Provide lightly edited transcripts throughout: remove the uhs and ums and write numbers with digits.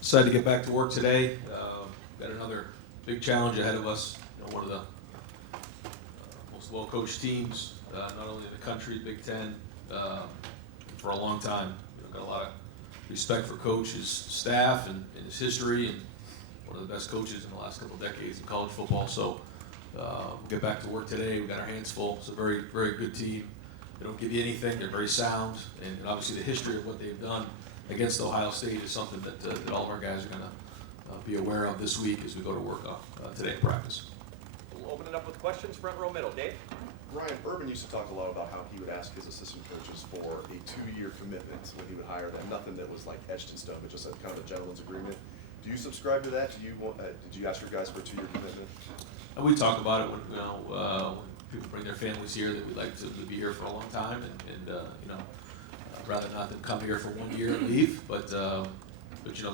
Excited to get back to work today. Got another big challenge ahead of us. One of the most well-coached teams, not only in the country, Big Ten, for a long time. Got a lot of respect for Coach, his staff, and his history, and one of the best coaches in the last couple of decades in college football. So get back to work today. We got our hands full. It's a very, very good team. They don't give you anything. They're very sound, and obviously the history of what they've done against Ohio State is something that all of our guys are going to be aware of this week as we go to work today in practice. We'll open it up with questions, front row middle. Dave? Ryan, Urban used to talk a lot about how he would ask his assistant coaches for a 2-year commitment when he would hire them. Nothing that was like etched in stone, but just a kind of a gentleman's agreement. Do you subscribe to that? Did you ask your guys for a 2-year commitment? And we talk about it when when people bring their families here that we'd like to be here for a long time, and I'd rather not them come here for 1 year and leave, but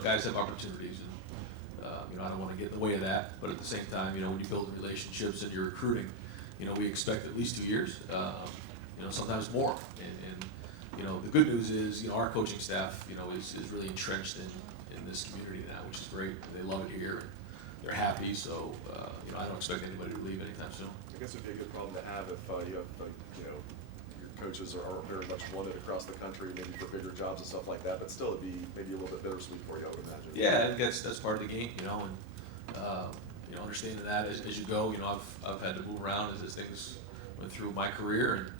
guys have opportunities, and I don't want to get in the way of that. But at the same time, when you build relationships and you're recruiting, we expect at least 2 years, sometimes more. And the good news is, our coaching staff, is really entrenched in this community now, which is great. They love it here, and they're happy. So, I don't expect anybody to leave anytime soon. I guess it'd be a good problem to have if you have, your coaches are very much wanted across the country, maybe for bigger jobs and stuff like that. But still, it'd be maybe a little bit bittersweet for you, I would imagine. Yeah, I guess that's part of the game, and understanding that as you go. I've had to move around as things went through my career,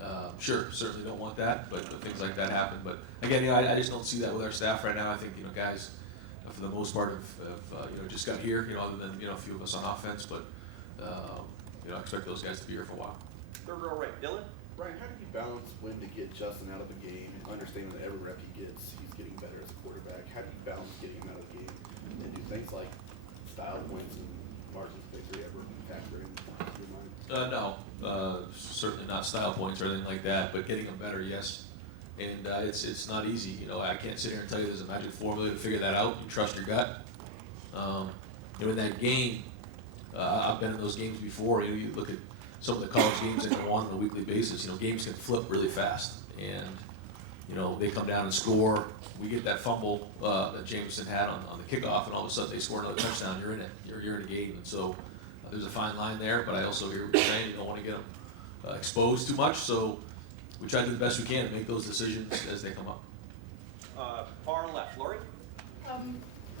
and sure, certainly don't want that, but things like that happen. But again, I just don't see that with our staff right now. I think guys, for the most part, have just got here, other than a few of us on offense, but I expect those guys to be here for a while. Third row right. Dylan? Ryan, how do you balance when to get Justin out of the game, understanding that every rep he gets, he's getting better as a quarterback? How do you balance getting him out of the game, and do things like style points and margins of victory ever factor in your mind? No, certainly not style points or anything like that, but getting them better, yes. And it's not easy. I can't sit here and tell you there's a magic formula to figure that out. You trust your gut. In that game, I've been in those games before. You look at some of the college games that go on a weekly basis. Games can flip really fast, and they come down and score. We get that fumble that Jameson had on the kickoff, and all of a sudden they score another touchdown. You're in it. You're in a game, and so there's a fine line there. But I also hear what you're saying. You don't want to get them exposed too much, so we try to do the best we can to make those decisions as they come up. Far left. Lori?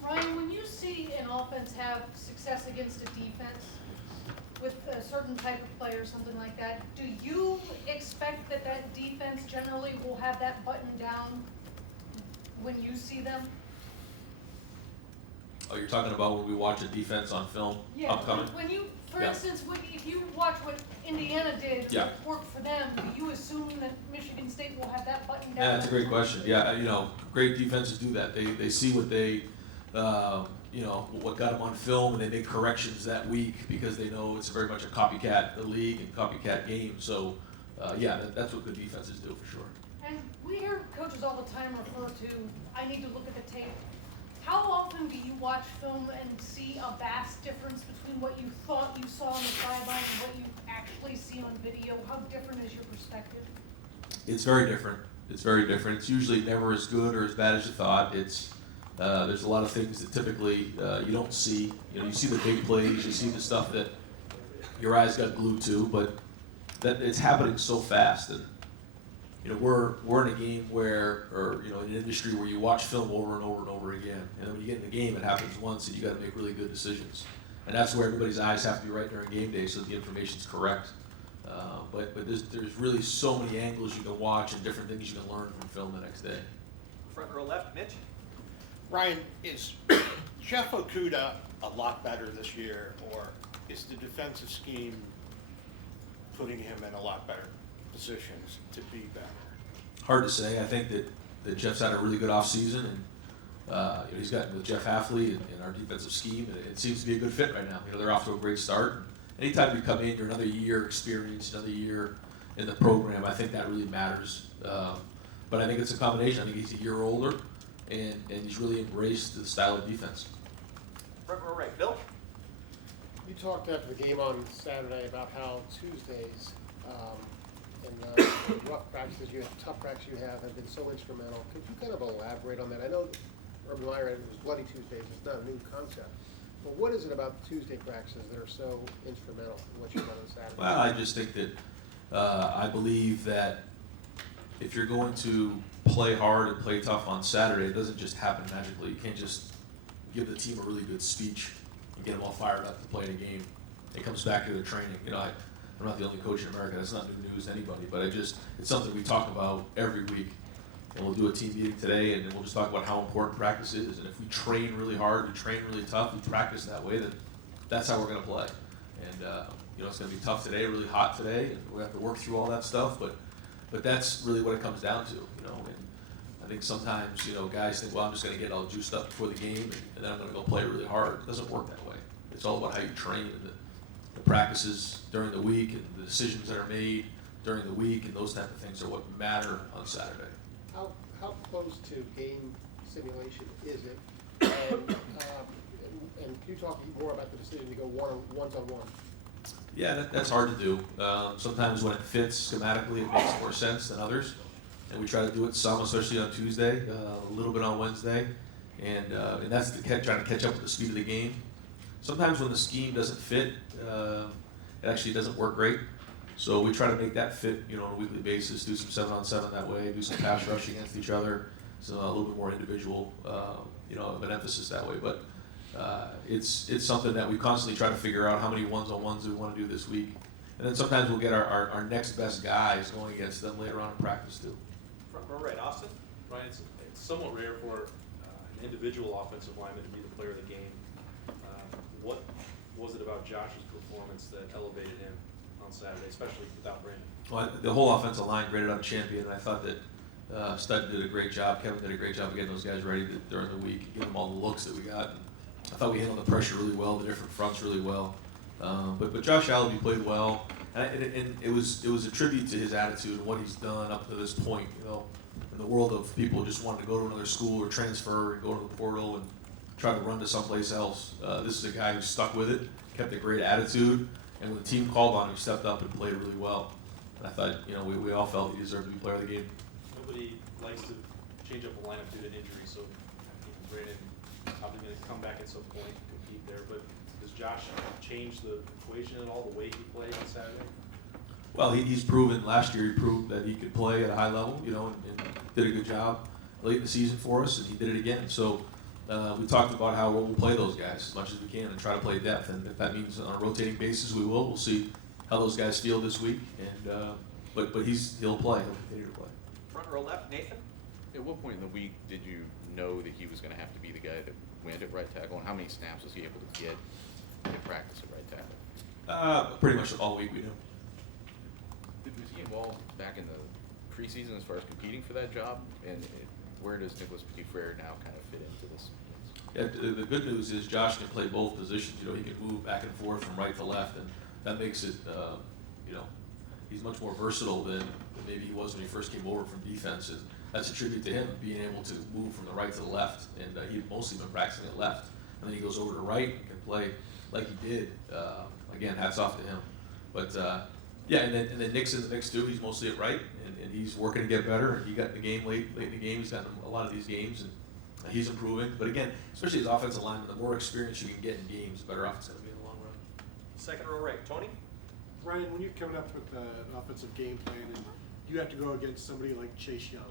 Ryan, when you see an offense have success against a defense with a certain type of play or something like that, do you expect that defense generally will have that button down when you see them? Oh, you're talking about when we watch a defense on film upcoming? When you, for instance, if you watch what Indiana did, Yeah. worked for them, do you assume that Michigan State will have that button down? Yeah, that's a great question. Yeah, great defenses do that. They see what they, what got them on film, and they make corrections that week because they know it's very much a copycat league and copycat game. So, that's what good defenses do for sure. And we hear coaches all the time refer to, I need to look at the tape. How often do you watch film and see a vast difference between what you thought you saw on the sideline and what you actually see on video? How different is your perspective? It's very different. It's usually never as good or as bad as you thought. There's a lot of things that typically you don't see. You see the big plays, you see the stuff that your eyes got glued to, but that it's happening so fast. And we're in a game or in an industry where you watch film over and over and over again. And then when you get in the game, it happens once, and you got to make really good decisions. And that's where everybody's eyes have to be right during game day, so the information's correct. But there's really so many angles you can watch and different things you can learn from film the next day. Front row left. Mitch? Ryan, is Jeff Okuda a lot better this year, or is the defensive scheme putting him in a lot better positions to be better? Hard to say. I think that Jeff's had a really good offseason, and he's gotten with Jeff Hafley and our defensive scheme, and it seems to be a good fit right now. They're off to a great start. Anytime you come in, you're another year experience, another year in the program. I think that really matters. But I think it's a combination. I think he's a year older, and he's really embraced the style of defense. Front row right. Bill? You talked after the game on Saturday about how Tuesdays and the tough practices you have been so instrumental. Could you kind of elaborate on that? I know Urban Meyer, it was Bloody Tuesdays, it's not a new concept. But what is it about Tuesday practices that are so instrumental in what you've done on Saturday? Well, I just think that, I believe that if you're going to play hard and play tough on Saturday, it doesn't just happen magically. You can't just give the team a really good speech and get them all fired up to play a game. It comes back to their training. You know, I'm not the only coach in America. That's not new news to anybody, but it's something we talk about every week. And we'll do a team meeting today, and then we'll just talk about how important practice is. And if we train really hard, we train really tough, we practice that way, then that's how we're going to play. And you know, it's going to be tough today, really hot today, and we have to work through all that stuff. But that's really what it comes down to, you know. And I think sometimes, you know, guys think, well, I'm just going to get all juiced up before the game, and then I'm going to go play really hard. It doesn't work that way. It's all about how you train and the practices during the week and the decisions that are made during the week, and those type of things are what matter on Saturday. How close to game simulation is it? And can you talk more about the decision to go one-on-one? Yeah, that's hard to do. Sometimes when it fits schematically, it makes more sense than others. And we try to do it some, especially on Tuesday, a little bit on Wednesday. And that's trying to catch up with the speed of the game. Sometimes when the scheme doesn't fit, it actually doesn't work great. So we try to make that fit, you know, on a weekly basis, do some 7-on-7 that way, do some pass rush against each other, so a little bit more individual, you know, of an emphasis that way. But it's something that we constantly try to figure out how many ones-on-ones do we want to do this week. And then sometimes we'll get our next best guys going against them later on in practice too. Front row right, Austin. Ryan, it's somewhat rare for an individual offensive lineman to be the player of the game. What was it about Josh's performance that elevated him on Saturday, especially without Brandon? Well, the whole offensive line graded on champion, and I thought that Stud did a great job. Kevin did a great job of getting those guys ready during the week, give them all the looks that we got. And I thought we handled the pressure really well, the different fronts really well. But Josh Allaby played well, and it was a tribute to his attitude and what he's done up to this point. You know, in the world of people just wanting to go to another school or transfer and go to the portal and try to run to someplace else. This is a guy who stuck with it, kept a great attitude, and when the team called on him, he stepped up and played really well. And I thought, you know, we all felt he deserved to be player of the game. Nobody likes to change up a lineup due to injury, so Brandon probably going to come back at some point and compete there. But does Josh change the equation at all, the way he played on Saturday? Well, he's proven, last year he proved that he could play at a high level, you know, and did a good job late in the season for us, and he did it again. So we talked about how we'll play those guys as much as we can and try to play depth, and if that means on a rotating basis, we will. We'll see how those guys feel this week, and but he'll play. He'll continue to play. Front row left, Nathan. At what point in the week did you know that he was going to have to be the guy that went at right tackle, and how many snaps was he able to get in practice at right tackle? Pretty much all week we knew. Was he involved back in the preseason as far as competing for that job? And where does Nicholas Petit-Frere now kind of fit into this? Yeah, the good news is Josh can play both positions. You know, he can move back and forth from right to left, and that makes it, you know, he's much more versatile than maybe he was when he first came over from defense. And that's a tribute to him, being able to move from the right to the left. And he'd mostly been practicing at left. And then he goes over to right and can play like he did. Again, hats off to him. But yeah, and then Nick's in the mix too. He's mostly at right, and he's working to get better. And he got in the game late in the game. He's gotten a lot of these games, and he's improving. But again, especially as offensive lineman, the more experience you can get in games, the better off it's going to be in the long run. Second row right, Tony. Ryan, when you're coming up with an offensive game plan and you have to go against somebody like Chase Young,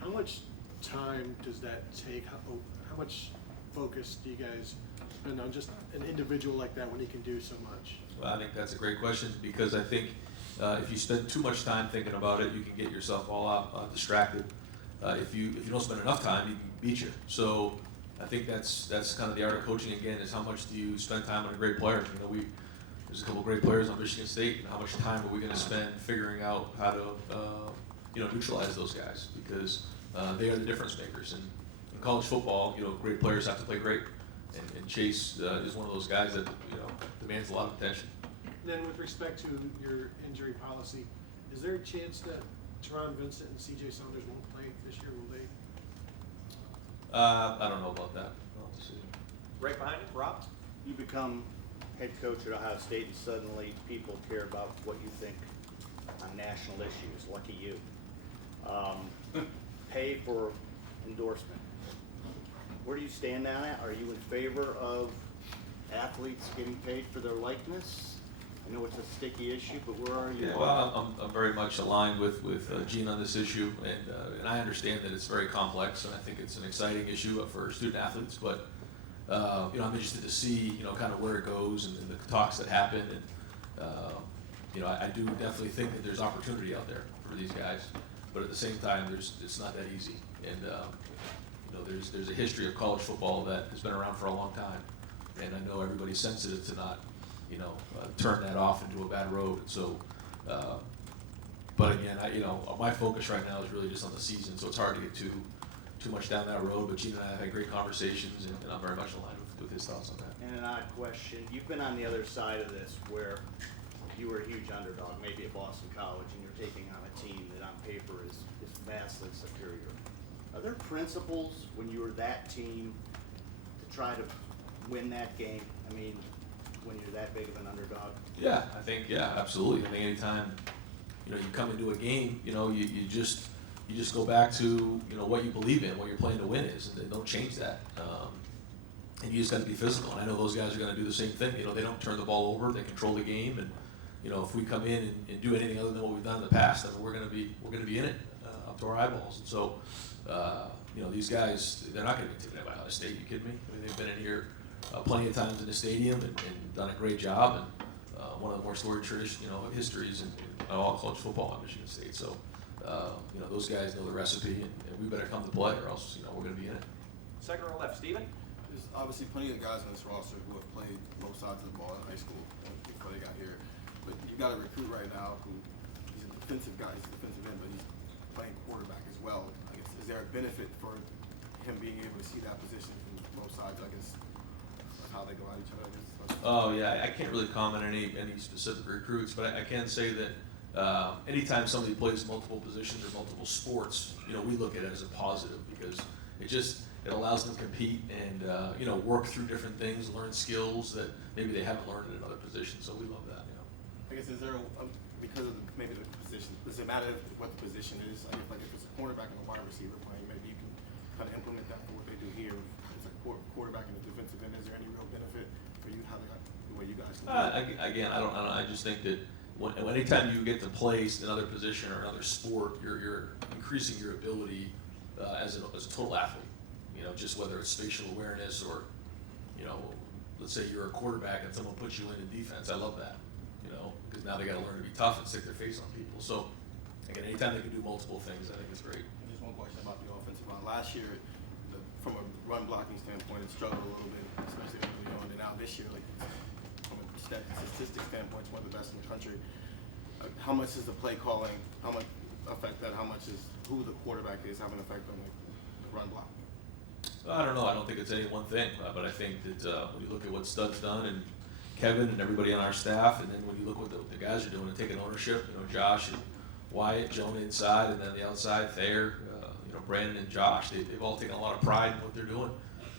how much time does that take? How much focus do you guys spend on just an individual like that when he can do so much? Well, I think that's a great question, because I think if you spend too much time thinking about it, you can get yourself all out distracted. If you don't spend enough time, he can beat you. So I think that's kind of the art of coaching again, is how much do you spend time on a great player. You know, there's a couple of great players on Michigan State, and how much time are we going to spend figuring out how to you know, neutralize those guys, because they are the difference makers. And in college football, you know, great players have to play great, and Chase is one of those guys that, you know, demands a lot of attention. And then with respect to your injury policy, is there a chance that Teron Vincent and C.J. Saunders won't play this year, will they? I don't know about that. I'll have to see. Right behind him, Rob. You become head coach at Ohio State and suddenly people care about what you think on national issues. Lucky you. Pay for endorsement. where do you stand on that? Are you in favor of athletes getting paid for their likeness? I know it's a sticky issue, but where are you? Yeah, well, I'm very much aligned with Gene on this issue, and I understand that it's very complex, and I think it's an exciting issue for student athletes. But I'm interested to see kind of where it goes and the talks that happen, and I do definitely think that there's opportunity out there for these guys, but at the same time, it's not that easy, and there's a history of college football that has been around for a long time, and I know everybody's sensitive to not turn that off into a bad road. And so, but again, my focus right now is really just on the season, so it's hard to get too much down that road. But Gene and I have had great conversations, and I'm very much aligned with his thoughts on that. And an odd question, you've been on the other side of this where you were a huge underdog, maybe at Boston College, and you're taking on a team that on paper is vastly superior. Are there principles when you were that team to try to win that game? I mean, when you're that big of an underdog? Yeah, I think, absolutely. I think anytime, you come into a game, you just go back to, what you believe in, what you're playing to win is, and don't change that. And you just got to be physical. And I know those guys are going to do the same thing. They don't turn the ball over. They control the game. And, if we come in and do anything other than what we've done in the past, then we're going to be in it up to our eyeballs. And so, these guys, they're not going to be taken out by Ohio State. You kidding me? I mean, they've been in here plenty of times in the stadium and done a great job, and one of the more storied histories in all college football at Michigan State. So, those guys know the recipe, and we better come to play, or else we're going to be in it. Second row left, Steven. There's obviously plenty of guys on this roster who have played both sides of the ball in high school before they got here. But you got a recruit right now who he's a defensive guy, he's a defensive end, but he's playing quarterback as well. I guess is there a benefit for him being able to see that position from both sides? I guess of how they go at each other. I guess. Oh yeah, I can't really comment on any specific recruits, but I can say that anytime somebody plays multiple positions or multiple sports, we look at it as a positive because it allows them to compete and work through different things, learn skills that maybe they haven't learned in another position. So we love that. I guess is there because of maybe the position? Does it matter what the position is? I guess like if it's a cornerback and a wide receiver playing, maybe you can kind of implement that for what they do here. It's a quarterback and a defensive end. Is there any real benefit for you? How the way you guys? Again, I don't. I just think that anytime you get to play another position or another sport, you're increasing your ability as a total athlete. Just whether it's spatial awareness or, let's say you're a quarterback and someone puts you into defense. I love that, because now they got to learn to be tough and stick their face on people. So, again, anytime they can do multiple things, I think it's great. And just one question about the offensive line. Last year, from a run blocking standpoint, it struggled a little bit, especially early on. And now this year, like from a statistics standpoint, it's one of the best in the country. How much is the play calling? How much affect that? How much is who the quarterback is having an effect on the run block? I don't know. I don't think it's any one thing, but I think that when you look at what Stud's done and Kevin and everybody on our staff, and then when you look what the guys are doing and taking ownership, Josh and Wyatt, Jonah inside, and then the outside, Thayer, Brandon and Josh, they've all taken a lot of pride in what they're doing.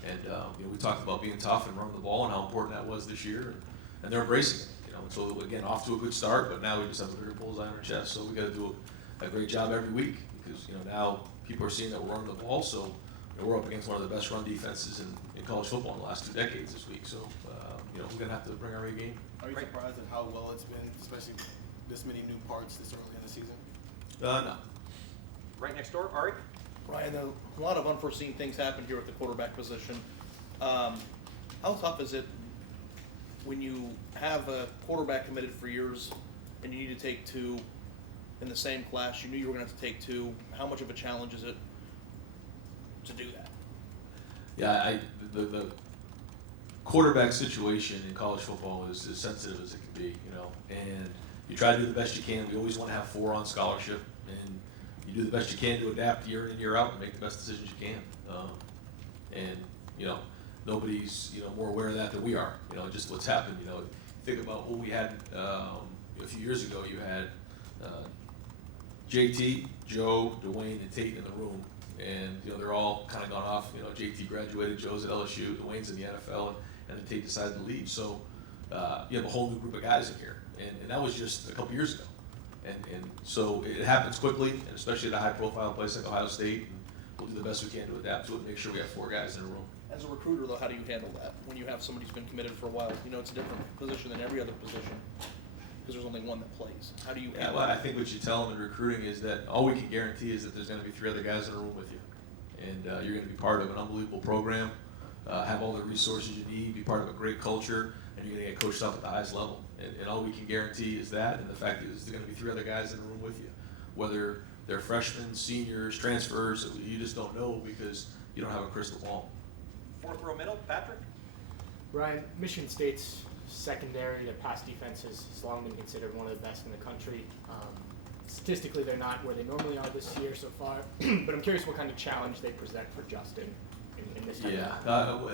And we talked about being tough and running the ball and how important that was this year, and they're embracing it. And so again, off to a good start, but now we just have a bigger bullseye on our chest. So we got to do a great job every week because now people are seeing that we're running the ball. So we're up against one of the best run defenses in college football in the last 2 decades this week. So we're going to have to bring our A game. Are you surprised at how well it's been, especially this many new parts this early in the season? No. Right next door, Ari. Ryan, a lot of unforeseen things happened here at the quarterback position. How tough is it when you have a quarterback committed for years and you need to take 2 in the same class? You knew you were going to have to take 2. How much of a challenge is it to do that? Yeah, the quarterback situation in college football is as sensitive as it can be, and you try to do the best you can. We always want to have 4 on scholarship, and you do the best you can to adapt year in, year out and make the best decisions you can. Nobody's, more aware of that than we are, just what's happened. Think about what we had a few years ago. You had JT, Joe, Dwayne, and Tate in the room. And, they're all kind of gone off. JT graduated, Joe's at LSU, Dwayne's in the NFL, and then Tate decided to leave. So you have a whole new group of guys in here. And that was just a couple years ago. And so it happens quickly, and especially at a high-profile place like Ohio State. And we'll do the best we can to adapt to it and make sure we have 4 guys in a room. As a recruiter, though, how do you handle that when you have somebody who's been committed for a while? You know, it's a different position than every other position because there's only one that plays. How do you Yeah, handle well, I that? think what you tell them in recruiting is that all we can guarantee is that there's going to be 3 other guys in a room with you, and you're going to be part of an unbelievable program, have all the resources you need, be part of a great culture, and you're going to get coached up at the highest level. And all we can guarantee is that, and the fact is there's going to be 3 other guys in the room with you, whether they're freshmen, seniors, transfers. You just don't know because you don't have a crystal ball. 4th row middle, Patrick. Ryan, Michigan State's secondary, their pass defense has long been considered one of the best in the country. Statistically, they're not where they normally are this year so far, but I'm curious what kind of challenge they present for Justin in this type of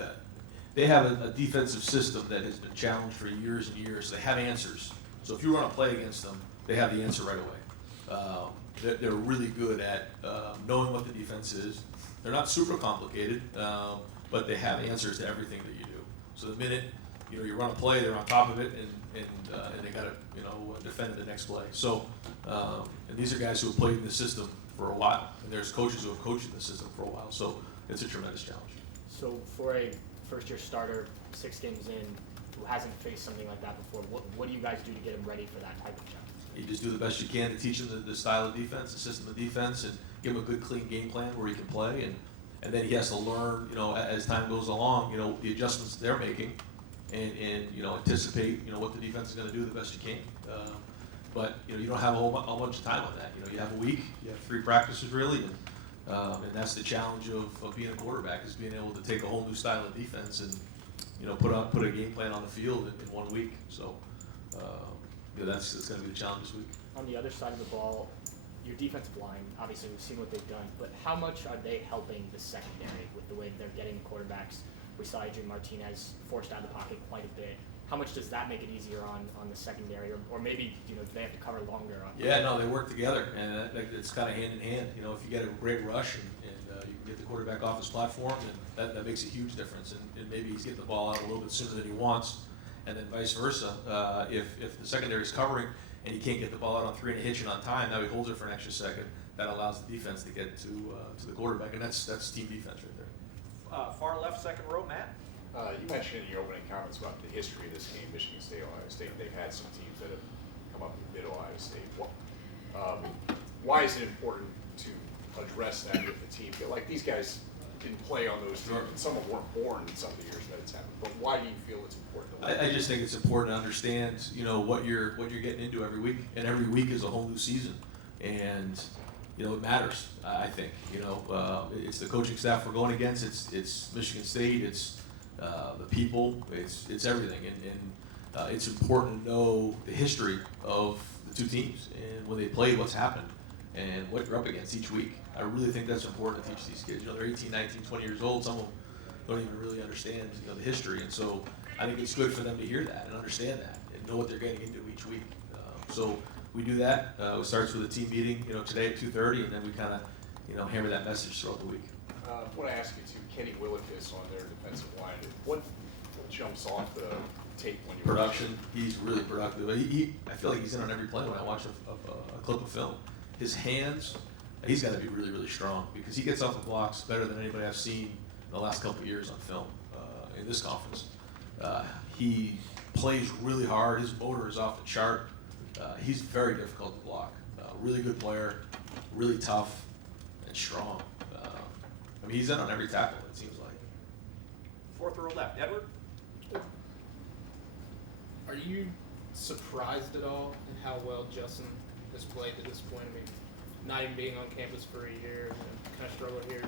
They have a defensive system that has been challenged for years and years. They have answers. So if you run a play against them, they have the answer right away. They're really good at knowing what the defense is. They're not super complicated, but they have answers to everything that you do. So the minute you run a play, they're on top of it, and they got to defend the next play. So and these are guys who have played in the system for a while, and there's coaches who have coached in the system for a while. So it's a tremendous challenge. So for a first-year starter, 6 games in, who hasn't faced something like that before, what do you guys do to get him ready for that type of challenge? You just do the best you can to teach him the style of defense, the system of defense, and give him a good, clean game plan where he can play. And then he has to learn, as time goes along, the adjustments they're making, and anticipate, what the defense is going to do the best you can. But you don't have a whole bunch of time on that. You have a week, you have 3 practices really, and that's the challenge of being a quarterback, is being able to take a whole new style of defense and put a game plan on the field in 1 week. So that's going to be the challenge this week. On the other side of the ball, your defensive line, obviously we've seen what they've done, but how much are they helping the secondary with the way they're getting quarterbacks? We saw Adrian Martinez forced out of the pocket quite a bit. How much does that make it easier on the secondary, or maybe do they have to cover longer? Yeah, no, they work together, and it's kind of hand in hand. If you get a great rush and you can get the quarterback off his platform, then that makes a huge difference. And maybe he's getting the ball out a little bit sooner than he wants, and then vice versa. If the secondary is covering and he can't get the ball out on 3 and a hitch and on time, now he holds it for an extra second. That allows the defense to get to the quarterback, and that's team defense right there. Far left, 2nd row, Matt. You mentioned in your opening comments about the history of this game, Michigan State, Ohio State. They've had some teams that have come up in mid-Ohio State. Why is it important to address that with the team? Like, these guys didn't play on those teams, and some of them weren't born in some of the years that it's happened. But why do you feel it's important? I just think it's important to understand, what you're getting into every week, and every week is a whole new season, and it matters. I think it's the coaching staff we're going against. It's Michigan State. It's the people, it's everything, and it's important to know the history of the 2 teams and when they played, what's happened, and what you're up against each week. I really think that's important to teach these kids. They're 18, 19, 20 years old. Some of them don't even really understand the history, and so I think it's good for them to hear that and understand that and know what they're getting into each week. So we do that. It starts with a team meeting, today at 2:30, and then we kind of hammer that message throughout the week. I want to ask you too, Kenny Willekes on their defensive line. What jumps off the tape when you Production, he's really productive. I feel like he's in on every play when I watch a clip of film. His hands, he's got to be really, really strong because he gets off the blocks better than anybody I've seen in the last couple of years on film in this conference. He plays really hard. His motor is off the chart. He's very difficult to block. Really good player, really tough, and strong. He's in on every tackle, it seems like. 4th row left, Edward. Are you surprised at all in how well Justin has played to this point? Not even being on campus for a year, kind of struggled here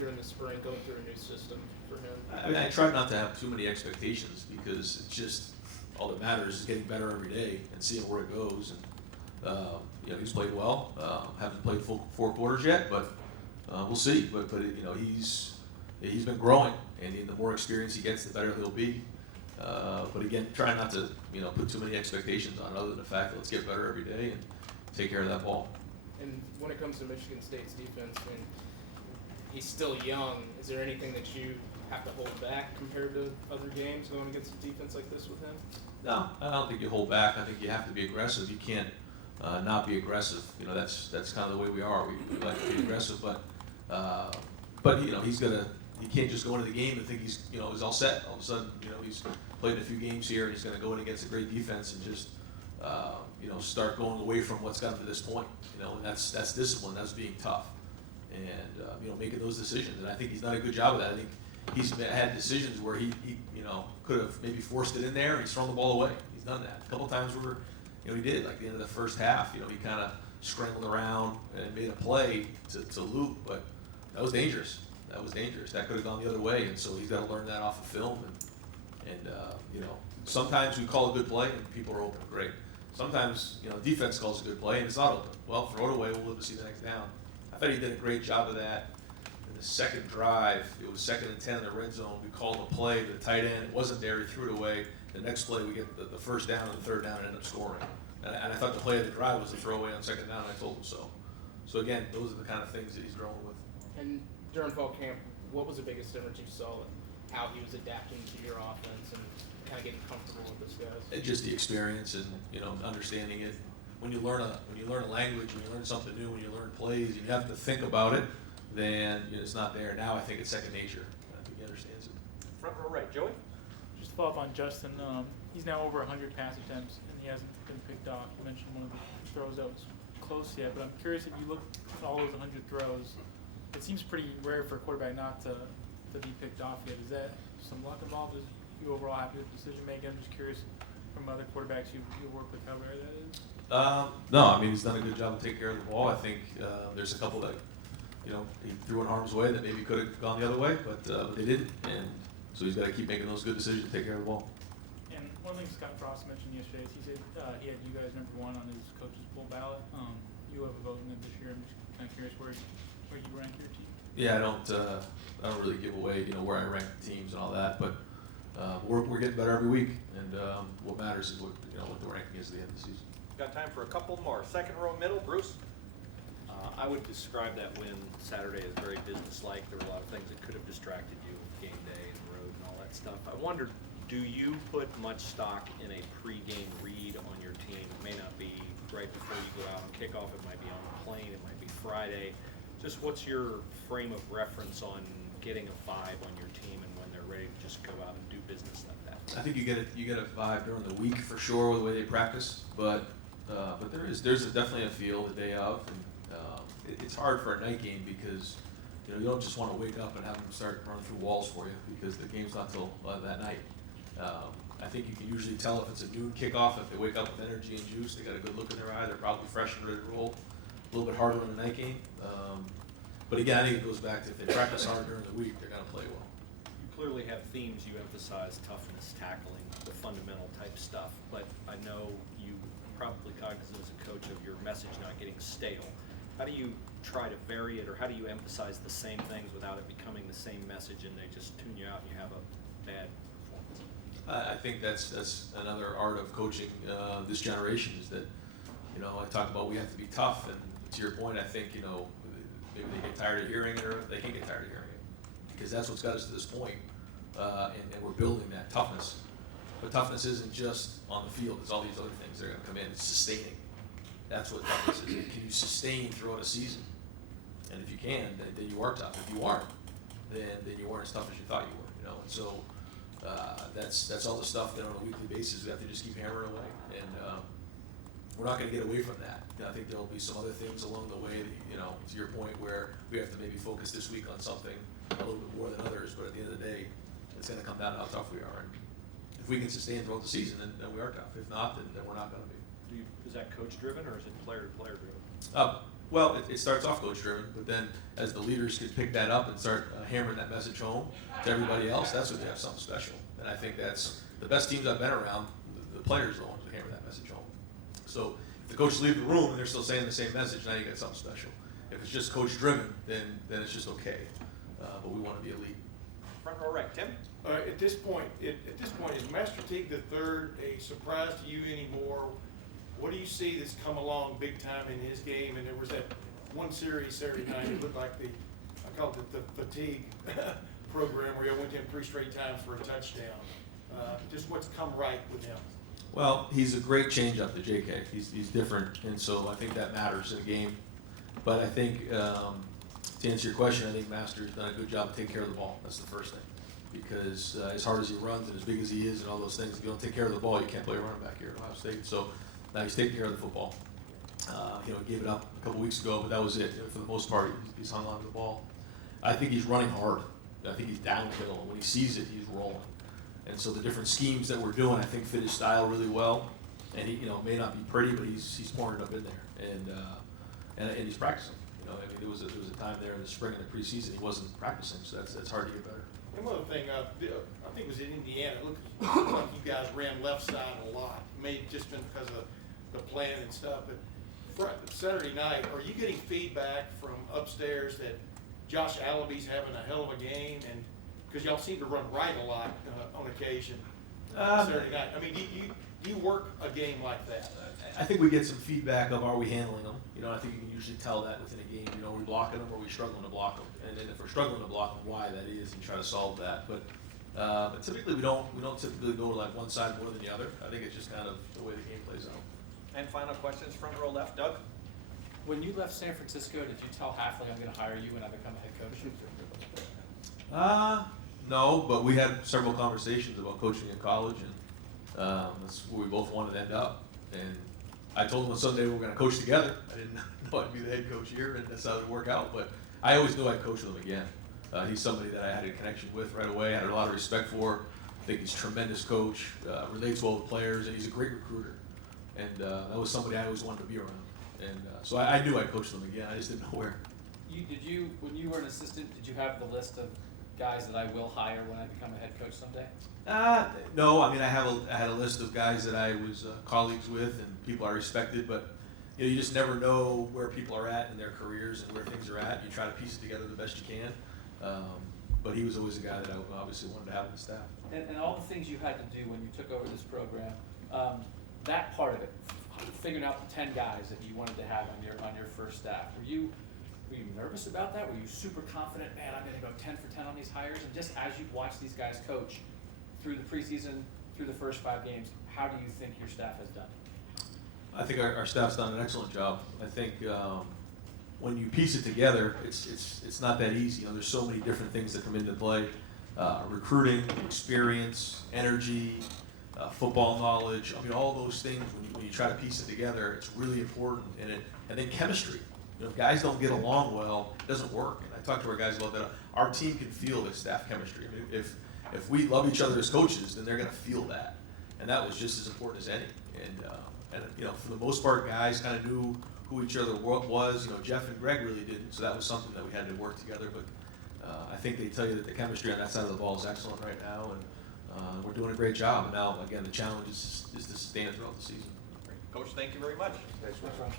during the spring, going through a new system for him. I try not to have too many expectations because it's just all that matters is getting better every day and seeing where it goes. And he's played well. Haven't played full 4 quarters yet, but we'll see. But he's been growing, and the more experience he gets, the better he'll be. But again, try not to put too many expectations on it, other than the fact that let's get better every day and take care of that ball. And when it comes to Michigan State's defense, he's still young. Is there anything that you have to hold back compared to other games going against a defense like this with him? No, I don't think you hold back. I think you have to be aggressive. You can't not be aggressive. That's kind of the way we are. We like to be aggressive, but but he can't just go into the game and think he's all set. All of a sudden, he's played a few games here and he's going to go in against a great defense and just start going away from what's gotten to this point. And that's discipline. That's being tough, and making those decisions. And I think he's done a good job of that. I think he's had decisions where he could have maybe forced it in there and he's thrown the ball away. He's done that a couple times where he did, like the end of the first half. He kind of scrambled around and made a play to loop, but that was dangerous. That could have gone the other way, and so he's got to learn that off of film. And sometimes we call a good play and people are open. Great. Sometimes defense calls a good play and it's not open. Well, throw it away. We'll live to see the next down. I thought he did a great job of that. In the second drive, it was 2nd and 10 in the red zone. We called a play to the tight end. It wasn't there. He threw it away. The next play, we get the first down and the third down and end up scoring. And I thought the play of the drive was a throwaway on 2nd down. And I told him so. So again, those are the kind of things that he's growing with. And during fall camp, what was the biggest difference you saw in how he was adapting to your offense and kind of getting comfortable with this guys? And just the experience and understanding it. When you learn a language, when you learn something new, when you learn plays, and you have to think about it, then it's not there. Now I think it's second nature. I think he understands it. Front row right, Joey? Just to follow up on Justin, he's now over 100 pass attempts and he hasn't been picked off. You mentioned one of the throws that was close yet, but I'm curious if you look at all those 100 throws, it seems pretty rare for a quarterback not to be picked off yet. Is that some luck involved? Is you overall happy with decision making? I'm just curious from other quarterbacks you work with how rare that is. No, I mean he's done a good job of taking care of the ball. I think there's a couple that he threw in harm's way that maybe could have gone the other way, but they didn't, and so he's got to keep making those good decisions, take care of the ball. And one thing Scott Frost mentioned yesterday is he said he had you guys #1 on his coach's poll ballot. You have a vote in it this year. I'm just kind of curious where you rank your team. Yeah, I don't really give away where I rank the teams and all that, but we're getting better every week, and what matters is what the ranking is at the end of the season. Got time for a couple more. Second row middle, Bruce? I would describe that win Saturday as very businesslike. There were a lot of things that could have distracted you with game day and the road and all that stuff. I wondered, do you put much stock in a pregame read on your team? It may not be right before you go out and kick off. It might be on the plane. It might be Friday. Just what's your frame of reference on getting a vibe on your team and when they're ready to just go out and do business like that? I think you get a vibe during the week for sure with the way they practice, but there's definitely a feel the day of, and it's hard for a night game because you don't just want to wake up and have them start running through walls for you because the game's not till that night. I think you can usually tell if it's a noon kickoff, if they wake up with energy and juice, they got a good look in their eye, they're probably fresh and ready to roll. A little bit harder in a night game, but again, I think it goes back to if they practice hard during the week, they're going to play well. You clearly have themes. You emphasize toughness, tackling, the fundamental type stuff, but I know you probably cognizant as a coach of your message not getting stale. How do you try to vary it, or how do you emphasize the same things without it becoming the same message and they just tune you out and you have a bad performance? I think that's another art of coaching this generation is that, I talk about we have to be tough, and to your point, I think, maybe they get tired of hearing it or they can't get tired of hearing it because that's what's got us to this point, and we're building that toughness. But toughness isn't just on the field, it's all these other things that are going to come in. It's sustaining. That's what toughness is. Can you sustain throughout a season? And if you can, then you are tough. If you aren't, then you weren't as tough as you thought you were. And so that's all the stuff that on a weekly basis we have to just keep hammering away. And we're not going to get away from that. I think there'll be some other things along the way that, to your point, where we have to maybe focus this week on something a little bit more than others. But at the end of the day, it's going to come down to how tough we are. And if we can sustain throughout the season, then we are tough. If not, then we're not going to be. Is that coach driven or is it player to player driven? Well, it starts off coach driven, but then as the leaders can pick that up and start hammering that message home to everybody else, that's when they have something special. And I think that's the best teams I've been around. The players are the ones who hammer that message home. So if the coaches leave the room and they're still saying the same message, now you got something special. If it's just coach driven, then it's just okay. But we want to be elite. Front row right, Tim? At this point, is Master Teague III a surprise to you anymore? What do you see that's come along big time in his game? And there was that one series Saturday night, it looked like I called it the fatigue program where I went to him 3 straight times for a touchdown. Just what's come right with him? Well, he's a great change-up to JK. He's different, and so I think that matters in a game. But I think, to to answer your question, I think Master's done a good job of taking care of the ball. That's the first thing. Because as hard as he runs and as big as he is and all those things, if you don't take care of the ball, you can't play a running back here at Ohio State. So now he's taking care of the football. He gave it up a couple weeks ago, but that was it. For the most part, he's hung on to the ball. I think he's running hard. I think he's downhill, and when he sees it, he's rolling. And so the different schemes that we're doing, I think, fit his style really well. And he, may not be pretty, but he's pouring it up in there, and he's practicing. I mean, there was a time there in the spring and the preseason he wasn't practicing, so that's hard to get better. One other thing, I think it was in Indiana, it looked like you guys ran left side a lot, maybe just been because of the plan and stuff, but Saturday night, are you getting feedback from upstairs that Josh Allaby's having a hell of a game, and, because y'all seem to run right a lot on occasion Saturday night? I mean, do you work a game like that? I think we get some feedback of are we handling them. I think you can usually tell that within a game. Are we blocking them or are we struggling to block them? And then if we're struggling to block them, why that is, and try to solve that. But typically we don't typically go to like one side more than the other. I think it's just kind of the way the game plays out. And final questions, front row left, Doug? When you left San Francisco, did you tell Halfley I'm going to hire you when I become a head coach? No, but we had several conversations about coaching in college, and that's where we both wanted to end up. And I told him on Sunday we were going to coach together. I didn't know I'd be the head coach here, and that's how it would work out. But I always knew I'd coach with him again. He's somebody that I had a connection with right away. I had a lot of respect for. I think he's a tremendous coach, relates well with players, and he's a great recruiter. And that was somebody I always wanted to be around. And so I knew I'd coach them again. I just didn't know where. When you were an assistant, did you have the list of guys that I will hire when I become a head coach someday? No, I mean I had a list of guys that I was colleagues with and people I respected, but you just never know where people are at in their careers and where things are at. You try to piece it together the best you can, but he was always a guy that I obviously wanted to have on the staff. And all the things you had to do when you took over this program, that part of it, figuring out the 10 guys that you wanted to have on your first staff, were you nervous about that? Were you super confident, man, I'm going to go 10 for 10 on these hires? And just as you've watched these guys coach through the preseason, through the first 5 games, how do you think your staff has done? I think our staff's done an excellent job. I think when you piece it together, it's not that easy. There's so many different things that come into play. Recruiting, experience, energy, football knowledge. I mean, all those things, when you try to piece it together, it's really important. And then chemistry. If guys don't get along well, it doesn't work. And I talk to our guys about that. Our team can feel the staff chemistry. I mean, if we love each other as coaches, then they're going to feel that. And that was just as important as any. And for the most part, guys kind of knew who each other was. Jeff and Greg really didn't, so that was something that we had to work together. But I think they tell you that the chemistry on that side of the ball is excellent right now, and we're doing a great job. And now, again, the challenge is to sustain it throughout the season. Coach, thank you very much. Thanks, Ron.